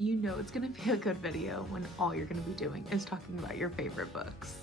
You know it's gonna be a good video when all you're gonna be doing is talking about your favorite books.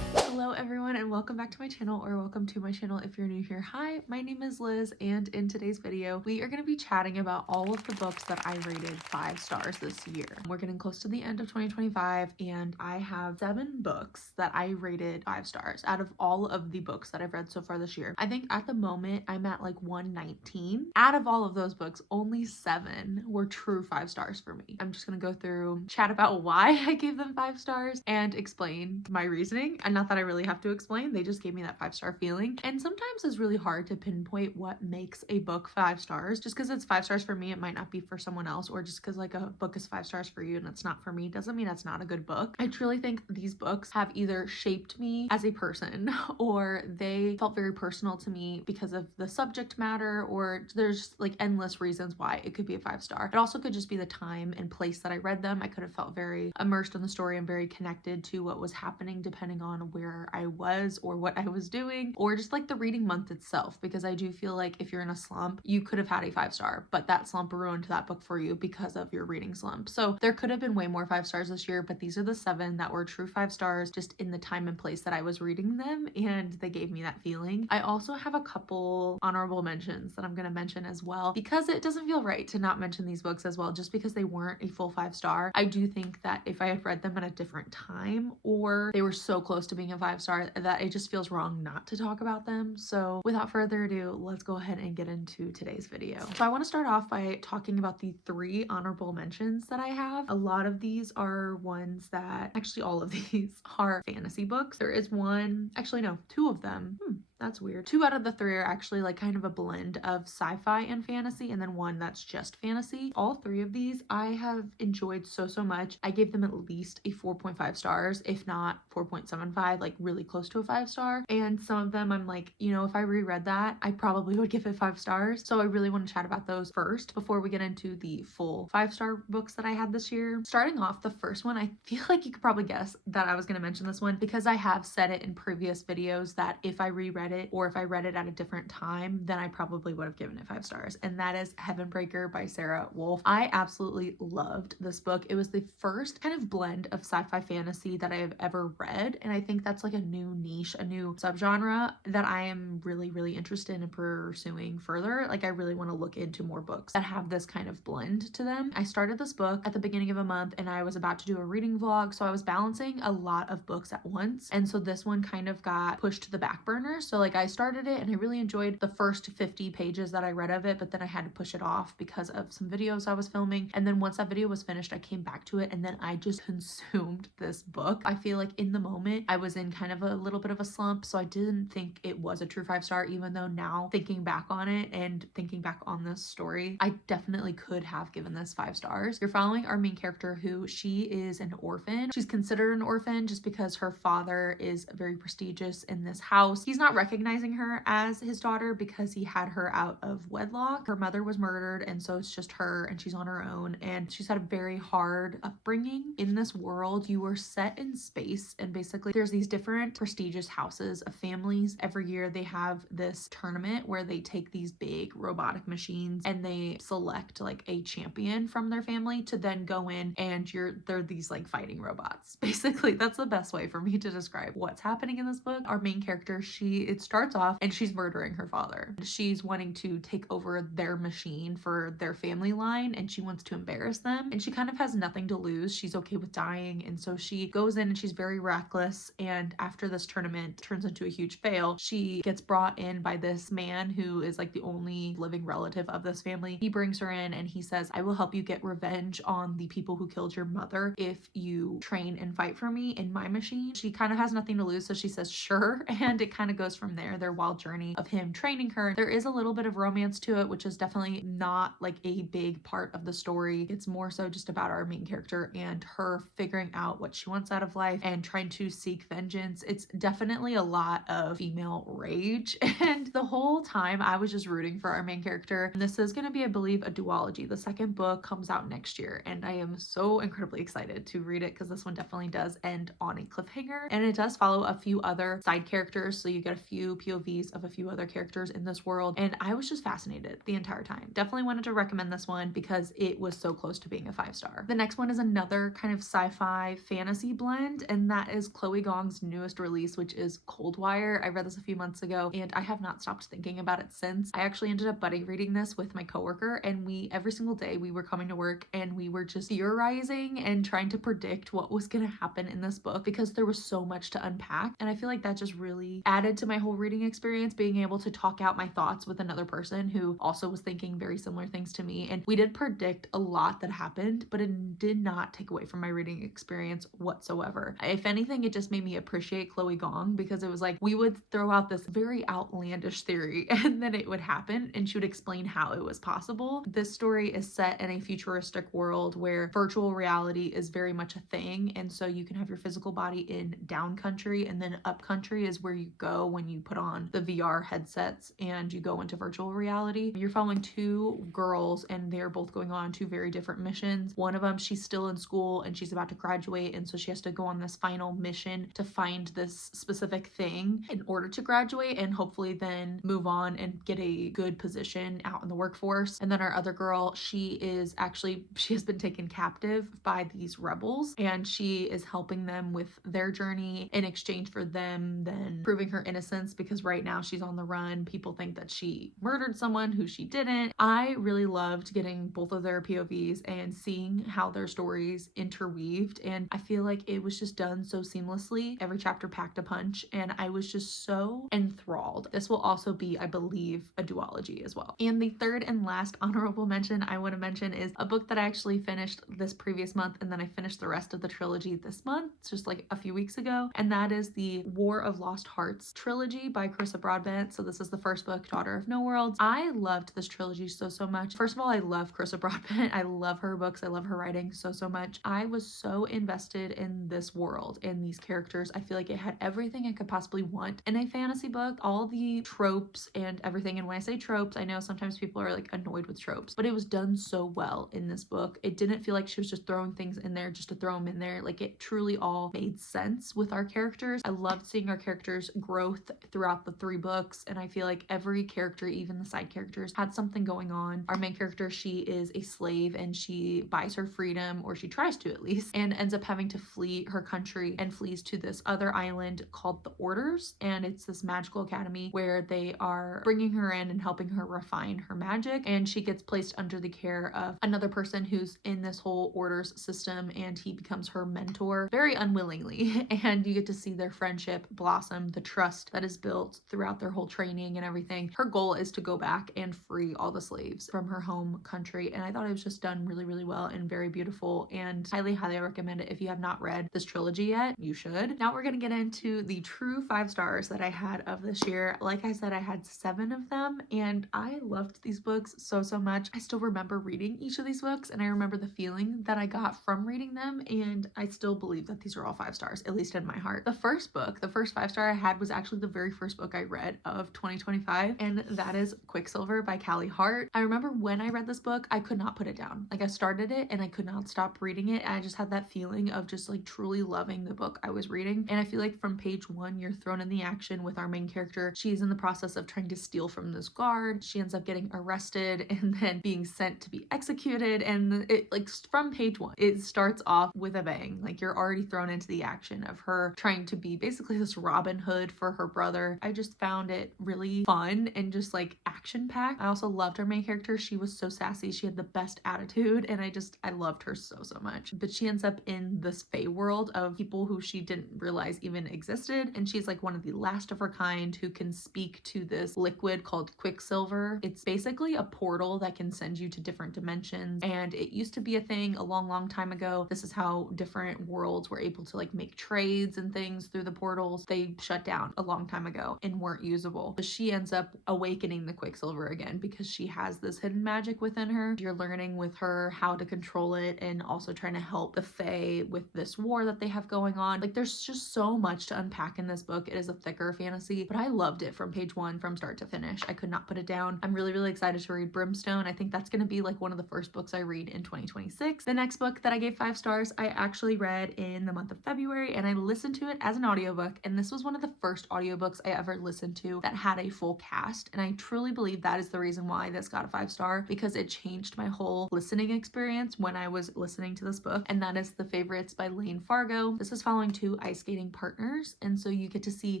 Hello everyone and welcome back to my channel, or welcome to my channel if you're new here. Hi, my name is Liz, and in today's video we are going to be chatting about all of the books that I rated 5 stars this year. We're getting close to the end of 2025 and I have 7 books that I rated 5 stars out of all of the books that I've read so far this year. I think at the moment I'm at like 119. Out of all of those books, only 7 were true 5 stars for me. I'm just going to go through, chat about why I gave them 5 stars and explain my reasoning. And not that I really have to explain, they just gave me that 5-star feeling. And sometimes it's really hard to pinpoint what makes a book 5 stars. Just because it's 5 stars for me, it might not be for someone else, or just because like a book is 5 stars for you and it's not for me doesn't mean it's not a good book. I truly think these books have either shaped me as a person or they felt very personal to me because of the subject matter, or there's like endless reasons why it could be a 5-star. It also could just be the time and place that I read them. I could have felt very immersed in the story and very connected to what was happening depending on where I was or what I was doing, or just like the reading month itself, because I do feel like if you're in a slump, you could have had a 5-star, but that slump ruined that book for you because of your reading slump. So there could have been way more 5 stars this year, but these are the 7 that were true 5 stars just in the time and place that I was reading them, and they gave me that feeling. I also have a couple honorable mentions that I'm going to mention as well, because it doesn't feel right to not mention these books as well just because they weren't a full 5-star. I do think that if I had read them at a different time, or they were so close to being a 5-star, that it just feels wrong not to talk about them. So without further ado, let's go ahead and get into today's video. So I want to start off by talking about the 3 honorable mentions that I have. A lot of these are ones that, actually all of these are fantasy books. There is one, actually no, 2 of them. That's weird. 2 out of the 3 are actually like kind of a blend of sci-fi and fantasy, and then one that's just fantasy. All 3 of these I have enjoyed so much. I gave them at least a 4.5 stars, if not 4.75, like really close to a 5-star. And some of them I'm like, you know, if I reread that, I probably would give it 5 stars. So I really want to chat about those first before we get into the full 5-star books that I had this year. Starting off, the first one, I feel like you could probably guess that I was going to mention this one because I have said it in previous videos that if I reread it, or if I read it at a different time, then I probably would have given it 5 stars. And that is Heavenbreaker by Sarah Wolf. I absolutely loved this book. It was the first kind of blend of sci-fi fantasy that I have ever read. And I think that's like a new niche, a new subgenre that I am really interested in pursuing further. Like I really want to look into more books that have this kind of blend to them. I started this book at the beginning of a month and I was about to do a reading vlog. So I was balancing a lot of books at once. And so this one kind of got pushed to the back burner. So like I started it and I really enjoyed the first 50 pages that I read of it, but then I had to push it off because of some videos I was filming. And then once that video was finished, I came back to it and then I just consumed this book. I feel like in the moment I was in kind of a little bit of a slump, so I didn't think it was a true 5-star, even though now thinking back on it and thinking back on this story, I definitely could have given this 5 stars. You're following our main character, who she is an orphan. She's considered an orphan just because her father is very prestigious in this house. He's not recognizing her as his daughter because he had her out of wedlock. Her mother was murdered, and so it's just her and she's on her own, and she's had a very hard upbringing. In this world, you are set in space, and basically there's these different prestigious houses of families. Every year they have this tournament where they take these big robotic machines and they select like a champion from their family to then go in, and they're these like fighting robots. Basically, that's the best way for me to describe what's happening in this book. Our main character, it starts off and she's murdering her father. She's wanting to take over their machine for their family line, and she wants to embarrass them, and she kind of has nothing to lose. She's okay with dying, and so she goes in and she's very reckless. And after this tournament turns into a huge fail, she gets brought in by this man who is like the only living relative of this family. He brings her in and he says, I will help you get revenge on the people who killed your mother if you train and fight for me in my machine. She kind of has nothing to lose, so she says sure, and it kind of goes from there. Their wild journey of him training her. There is a little bit of romance to it, which is definitely not like a big part of the story. It's more so just about our main character and her figuring out what she wants out of life and trying to seek vengeance. It's definitely a lot of female rage, and the whole time I was just rooting for our main character. And this is going to be, I believe, a duology. The second book comes out next year, and I am so incredibly excited to read it because this one definitely does end on a cliffhanger, and it does follow a few other side characters. So you get a few few POVs of a few other characters in this world, and I was just fascinated the entire time. Definitely wanted to recommend this one because it was so close to being a 5-star. The next one is another kind of sci-fi fantasy blend, and that is Chloe Gong's newest release, which is Coldwire. I read this a few months ago and I have not stopped thinking about it since. I actually ended up buddy reading this with my coworker, and we every single day we were coming to work and we were just theorizing and trying to predict what was going to happen in this book because there was so much to unpack. And I feel like that just really added to my whole reading experience, being able to talk out my thoughts with another person who also was thinking very similar things to me. And we did predict a lot that happened, but it did not take away from my reading experience whatsoever. If anything, it just made me appreciate Chloe Gong because it was like we would throw out this very outlandish theory and then it would happen and she would explain how it was possible. This story is set in a futuristic world where virtual reality is very much a thing, and so you can have your physical body in down country, and then up country is where you go when you put on the VR headsets and you go into virtual reality. You're following two girls and they're both going on two very different missions. One of them, she's still in school and she's about to graduate, and so she has to go on this final mission to find this specific thing in order to graduate and hopefully then move on and get a good position out in the workforce. And then our other girl, she has been taken captive by these rebels, and she is helping them with their journey in exchange for them then proving her innocence, because right now she's on the run. People think that she murdered someone who she didn't. I really loved getting both of their POVs and seeing how their stories interweaved, and I feel like it was just done so seamlessly. Every chapter packed a punch and I was just so enthralled. This will also be, I believe, a duology as well. And the third and last honorable mention I want to mention is a book that I actually finished this previous month, and then I finished the rest of the trilogy this month, just like a few weeks ago, and that is the War of Lost Hearts trilogy by Carissa Broadbent. So this is the first book, Daughter of No Worlds. I loved this trilogy so much. First of all, I love Carissa Broadbent. I love her books. I love her writing so much. I was so invested in this world and these characters. I feel like it had everything I could possibly want in a fantasy book, all the tropes and everything. And when I say tropes, I know sometimes people are like annoyed with tropes, but it was done so well in this book. It didn't feel like she was just throwing things in there just to throw them in there. Like, it truly all made sense with our characters. I loved seeing our characters' growth throughout the 3 books, and I feel like every character, even the side characters, had something going on. Our main character, she is a slave and she buys her freedom, or she tries to at least, and ends up having to flee her country and flees to this other island called the Orders, and it's this magical academy where they are bringing her in and helping her refine her magic, and she gets placed under the care of another person who's in this whole Orders system, and he becomes her mentor very unwillingly and you get to see their friendship blossom, the trust that is built throughout their whole training and everything. Her goal is to go back and free all the slaves from her home country, and I thought it was just done really well and very beautiful, and highly recommend it. If you have not read this trilogy yet, you should. Now we're gonna get into the true 5 stars that I had of this year. Like I said, I had 7 of them and I loved these books so much. I still remember reading each of these books and I remember the feeling that I got from reading them, and I still believe that these are all 5 stars, at least in my heart. The first book, the first 5-star I had, was actually the very first book I read of 2025, and that is Quicksilver by Callie Hart. I remember when I read this book, I could not put it down. Like, I started it and I could not stop reading it, and I just had that feeling of just like truly loving the book I was reading. And I feel like from page 1, you're thrown in the action with our main character. She's in the process of trying to steal from this guard. She ends up getting arrested and then being sent to be executed, and it, like, from page 1, it starts off with a bang. Like, you're already thrown into the action of her trying to be basically this Robin Hood for her brother. I just found it really fun and just like action packed. I also loved her main character. She was so sassy. She had the best attitude, and I loved her so much. But she ends up in this Fae world of people who she didn't realize even existed, and she's like one of the last of her kind who can speak to this liquid called Quicksilver. It's basically a portal that can send you to different dimensions, and it used to be a thing a long time ago. This is how different worlds were able to like make trades and things through the portals. They shut down a long time ago and weren't usable. But she ends up awakening the Quicksilver again because she has this hidden magic within her. You're learning with her how to control it and also trying to help the Fae with this war that they have going on. Like, there's just so much to unpack in this book. It is a thicker fantasy, but I loved it from page 1, from start to finish. I could not put it down. I'm really excited to read Brimstone. I think that's going to be like one of the first books I read in 2026. The next book that I gave 5 stars, I actually read in the month of February, and I listened to it as an audiobook, and this was one of the first audiobooks audiobooks I ever listened to that had a full cast. And I truly believe that is the reason why this got a 5-star, because it changed my whole listening experience when I was listening to this book. And that is The Favorites by Lane Fargo. This is following two ice skating partners. And so you get to see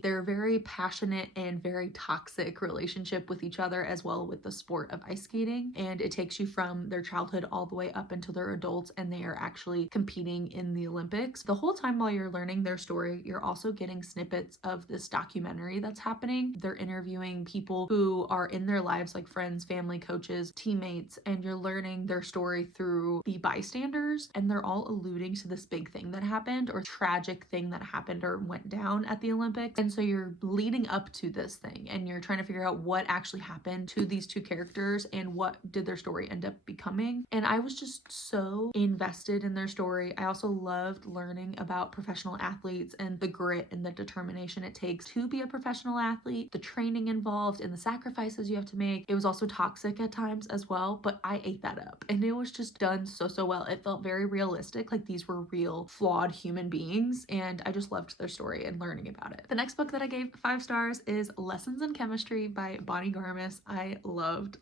their very passionate and very toxic relationship with each other, as well with the sport of ice skating. And it takes you from their childhood all the way up until they're adults and they are actually competing in the Olympics. The whole time while you're learning their story, you're also getting snippets of this documentary that's happening. They're interviewing people who are in their lives, like friends, family, coaches, teammates, and you're learning their story through the bystanders. And they're all alluding to this big thing that happened, or tragic thing that happened or went down at the Olympics. And so you're leading up to this thing and you're trying to figure out what actually happened to these two characters and what did their story end up becoming. And I was just so invested in their story. I also loved learning about professional athletes and the grit and the determination it takes to be a professional athlete, the training involved and the sacrifices you have to make. It was also toxic at times as well, but I ate that up and it was just done so well. It felt very realistic, like these were real flawed human beings, and I just loved their story and learning about it. The next book that I gave 5 stars is Lessons in Chemistry by Bonnie Garmus. I loved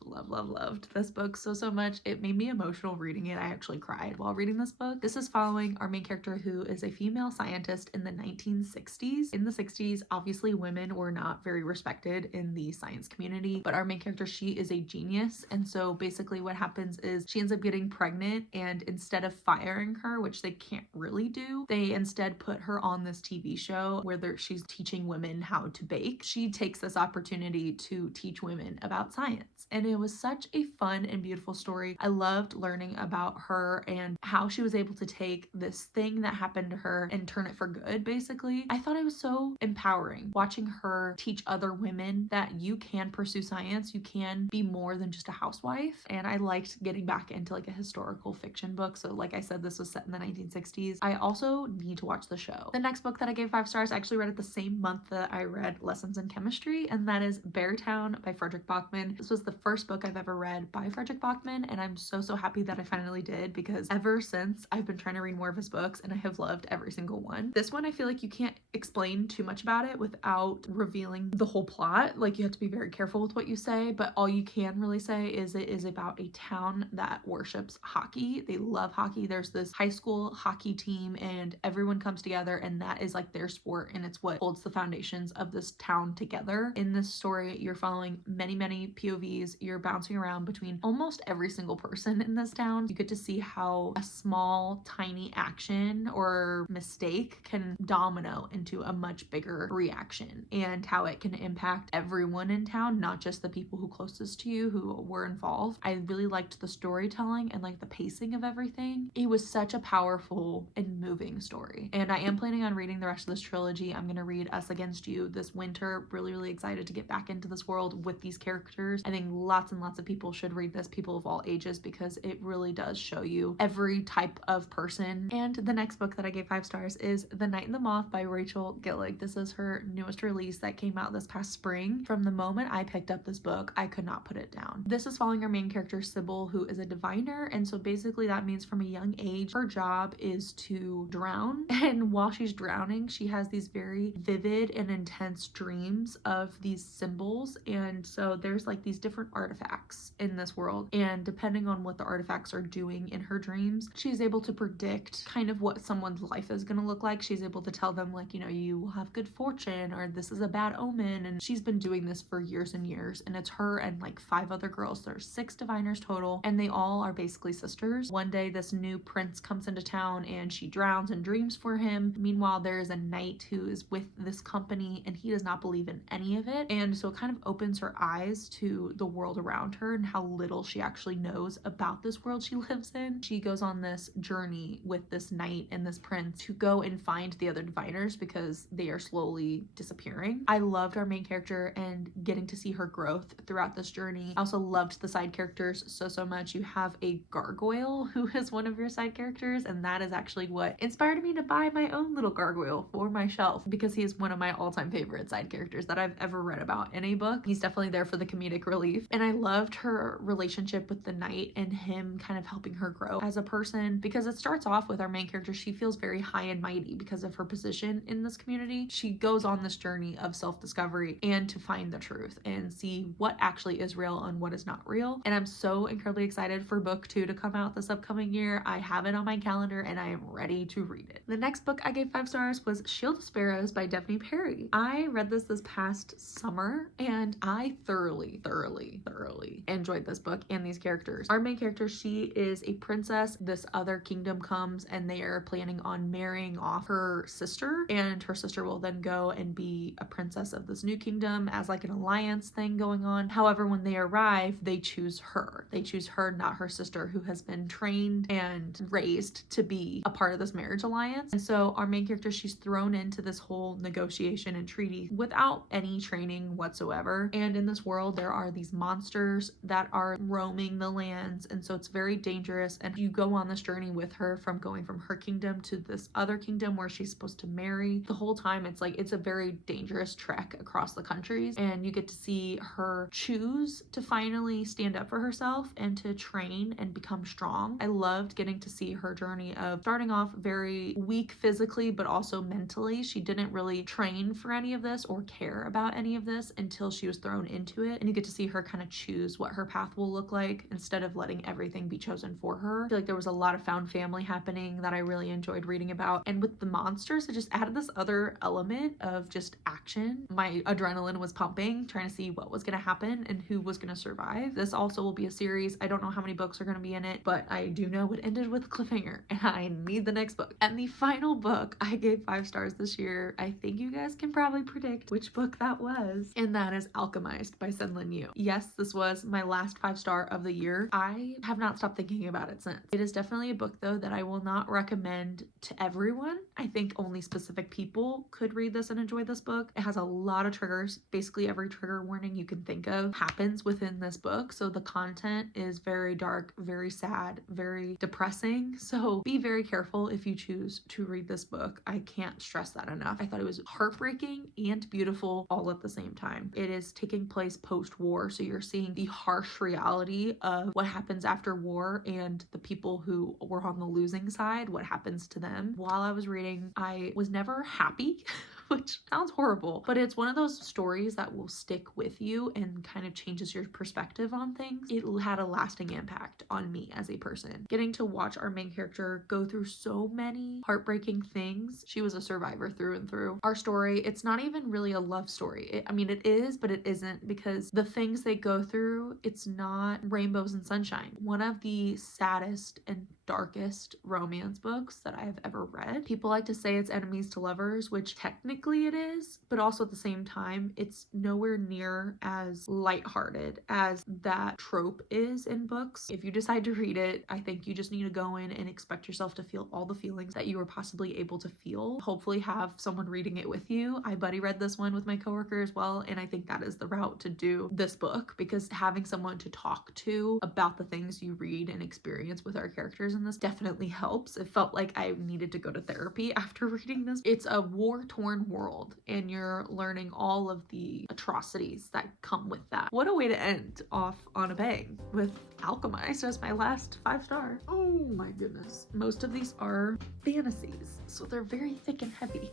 this book so much. It made me emotional reading it. I actually cried while reading this book. This is following our main character, who is a female scientist in the 1960s. In the 60s, obviously women were not very respected in the science community, but our main character, she is a genius. And so basically what happens is she ends up getting pregnant, and instead of firing her, which they can't really do, they instead put her on this TV show where she's teaching women how to bake. She takes this opportunity to teach women about science. And it was such a fun and beautiful story. I loved learning about her and how she was able to take this thing that happened to her and turn it for good, basically. I thought it was so empowering watching her teach other women that you can pursue science, you can be more than just a housewife. And I liked getting back into like a historical fiction book. So like I said, this was set in the 1960s. I also need to watch the show. The next book that I gave 5 stars, I actually read it the same month that I read Lessons in Chemistry, and that is Beartown by Fredrik Backman. This was the first book I've ever read by Fredrik Backman, and I'm so happy that I finally did, because ever since I've been trying to read more of his books and I have loved every single one. This one, I feel like you can't explain too much about it without revealing the whole plot. Like, you have to be very careful with what you say, but all you can really say is it is about a town that worships hockey. They love hockey. There's this high school hockey team and everyone comes together, and that is like their sport, and it's what holds the foundations of this town together. In this story, you're following many POVs. You're bouncing around between almost every single person in this town. You get to see how a small tiny action or mistake can domino into a much bigger reaction, and how it can impact everyone in town, not just the people who closest to you who were involved. I really liked the storytelling and like the pacing of everything. It was such a powerful and moving story, and I am planning on reading the rest of this trilogy. I'm gonna read Us Against You this winter. Really excited to get back into this world with these characters. I think lots and lots of people should read this, people of all ages, because it really does show you every type of person. And the next book that I gave 5 stars is The Night and the Moth by Rachel Gillig. This is her newest release that came out this past spring. From the moment I picked up this book, I could not put it down. This is following our main character, Sybil, who is a diviner, and so basically that means from a young age her job is to drown, and while she's drowning she has these very vivid and intense dreams of these symbols. And so there's like these different artifacts in this world, and depending on what the artifacts are doing in her dreams, she's able to predict kind of what someone's life is going to look like. She's able to tell them, like, you know, you will have good fortune, or this is a bad omen. And she's been doing this for years and years, and it's her and like 5 other girls. There's 6 diviners total, and they all are basically sisters. One day this new prince comes into town and she drowns in dreams for him. Meanwhile, there is a knight who is with this company and he does not believe in any of it, and so it kind of opens her eyes to the world around her and how little she actually knows about this world she lives in. She goes on this journey with this knight and this prince to go and find the other diviners because they are slowly disappearing. I loved our main character and getting to see her growth throughout this journey. I also loved the side characters so much. You have a gargoyle who is one of your side characters, and that is actually what inspired me to buy my own little gargoyle for my shelf, because he is one of my all-time favorite side characters that I've ever read about in a book. He's definitely there for the comedic relief, and I loved her relationship with the knight and him kind of helping her grow as a person, because it starts off with our main character. She feels very high and mighty because of her position in this community. She goes on this journey of self-discovery and to find the truth and see what actually is real and what is not real. And I'm so incredibly excited for book 2 to come out this upcoming year. I have it on my calendar and I am ready to read it. The next book I gave 5 stars was Shield of Sparrows by Daphne Perry. I read this past summer and I thoroughly enjoyed this book and these characters. Our main character, she is a princess. This other kingdom comes and they are planning on marrying off her sister, and her sister will then go and be a princess of this new kingdom as like an alliance thing going on. However, when they arrive, they choose her. They choose her, not her sister, who has been trained and raised to be a part of this marriage alliance. And so our main character, she's thrown into this whole negotiation and treaty without any training whatsoever. And in this world, there are these monsters that are roaming the lands, and so it's very dangerous. And you go on this journey with her from going from her kingdom to this other kingdom where she's supposed to marry. The whole time it's like it's a very dangerous trek across the countries, and you get to see her choose to finally stand up for herself and to train and become strong. I loved getting to see her journey of starting off very weak physically but also mentally. She didn't really train for any of this or care about any of this until she was thrown into it, and you get to see her kind of choose what her path will look like instead of letting everything be chosen for her. I feel like there was a lot of found family happening that I really enjoyed reading about, and with the monsters, it just added this other element of just action. My adrenaline was pumping trying to see what was going to happen and who was going to survive. This also will be a series. I don't know how many books are going to be in it, but I do know it ended with a cliffhanger and I need the next book. And the final book I gave 5 stars this year, I think you guys can probably predict which book that was, and that is Alchemized by Sen-Lin Yu. Yes, this was my last 5-star of the year. I have not stopped thinking about it since. It is definitely a book though that I will not recommend to everyone. I think only specific people could read this and enjoy this book. It has a lot of triggers. Basically every trigger warning you can think of happens within this book. So the content is very dark, very sad, very depressing. So be very careful if you choose to read this book. I can't stress that enough. I thought it was heartbreaking and beautiful all at the same time. It is taking place post-war, so you're seeing the harsh reality of what happens after war and the people who were on the losing side, what happens to them. While I was reading, I was never happy which sounds horrible, but it's one of those stories that will stick with you and kind of changes your perspective on things. It had a lasting impact on me as a person. Getting to watch our main character go through so many heartbreaking things. She was a survivor through and through. Our story, it's not even really a love story. I mean, it is, but it isn't, because the things they go through, it's not rainbows and sunshine. One of the saddest and darkest romance books that I have ever read. People like to say it's enemies to lovers, which technically it is, but also at the same time, it's nowhere near as lighthearted as that trope is in books. If you decide to read it, I think you just need to go in and expect yourself to feel all the feelings that you were possibly able to feel. Hopefully have someone reading it with you. I buddy read this one with my coworker as well, and I think that is the route to do this book, because having someone to talk to about the things you read and experience with our characters in this definitely helps. It felt like I needed to go to therapy after reading this. It's a war-torn world and you're learning all of the atrocities that come with that. What a way to end off on a bang with Alchemized as my last 5 star. Oh my goodness. Most of these are fantasies, so they're very thick and heavy.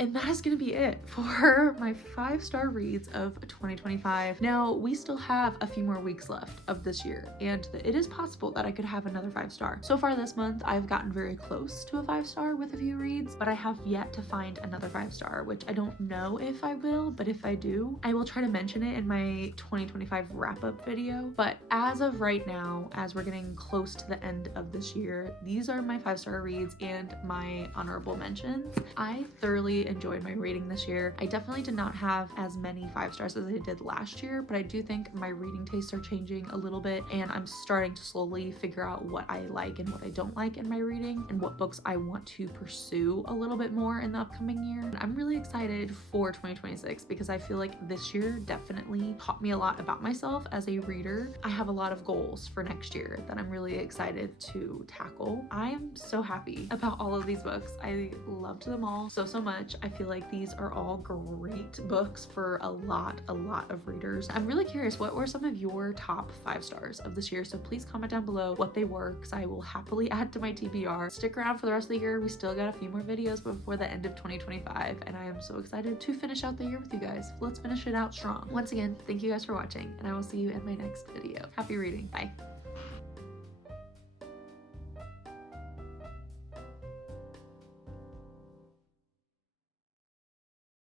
And that is going to be it for my 5-star reads of 2025. Now, we still have a few more weeks left of this year, and it is possible that I could have another 5-star. So far this month, I've gotten very close to a 5-star with a few reads, but I have yet to find another 5-star, which I don't know if I will, but if I do, I will try to mention it in my 2025 wrap-up video. But as of right now, as we're getting close to the end of this year, these are my 5-star reads and my honorable mentions. I thoroughly enjoyed my reading this year. I definitely did not have as many 5 stars as I did last year, but I do think my reading tastes are changing a little bit, and I'm starting to slowly figure out what I like and what I don't like in my reading and what books I want to pursue a little bit more in the upcoming year. And I'm really excited for 2026 because I feel like this year definitely taught me a lot about myself as a reader. I have a lot of goals for next year that I'm really excited to tackle. I am so happy about all of these books. I loved them all so much. much. I feel like these are all great books for a lot of readers. I'm really curious, what were some of your top 5 stars of this year? So please comment down below what they were, because I will happily add to my TBR. Stick around for the rest of the year. We still got a few more videos before the end of 2025, and I am so excited to finish out the year with you guys. Let's finish it out strong. Once again, thank you guys for watching, and I will see you in my next video. Happy reading. Bye.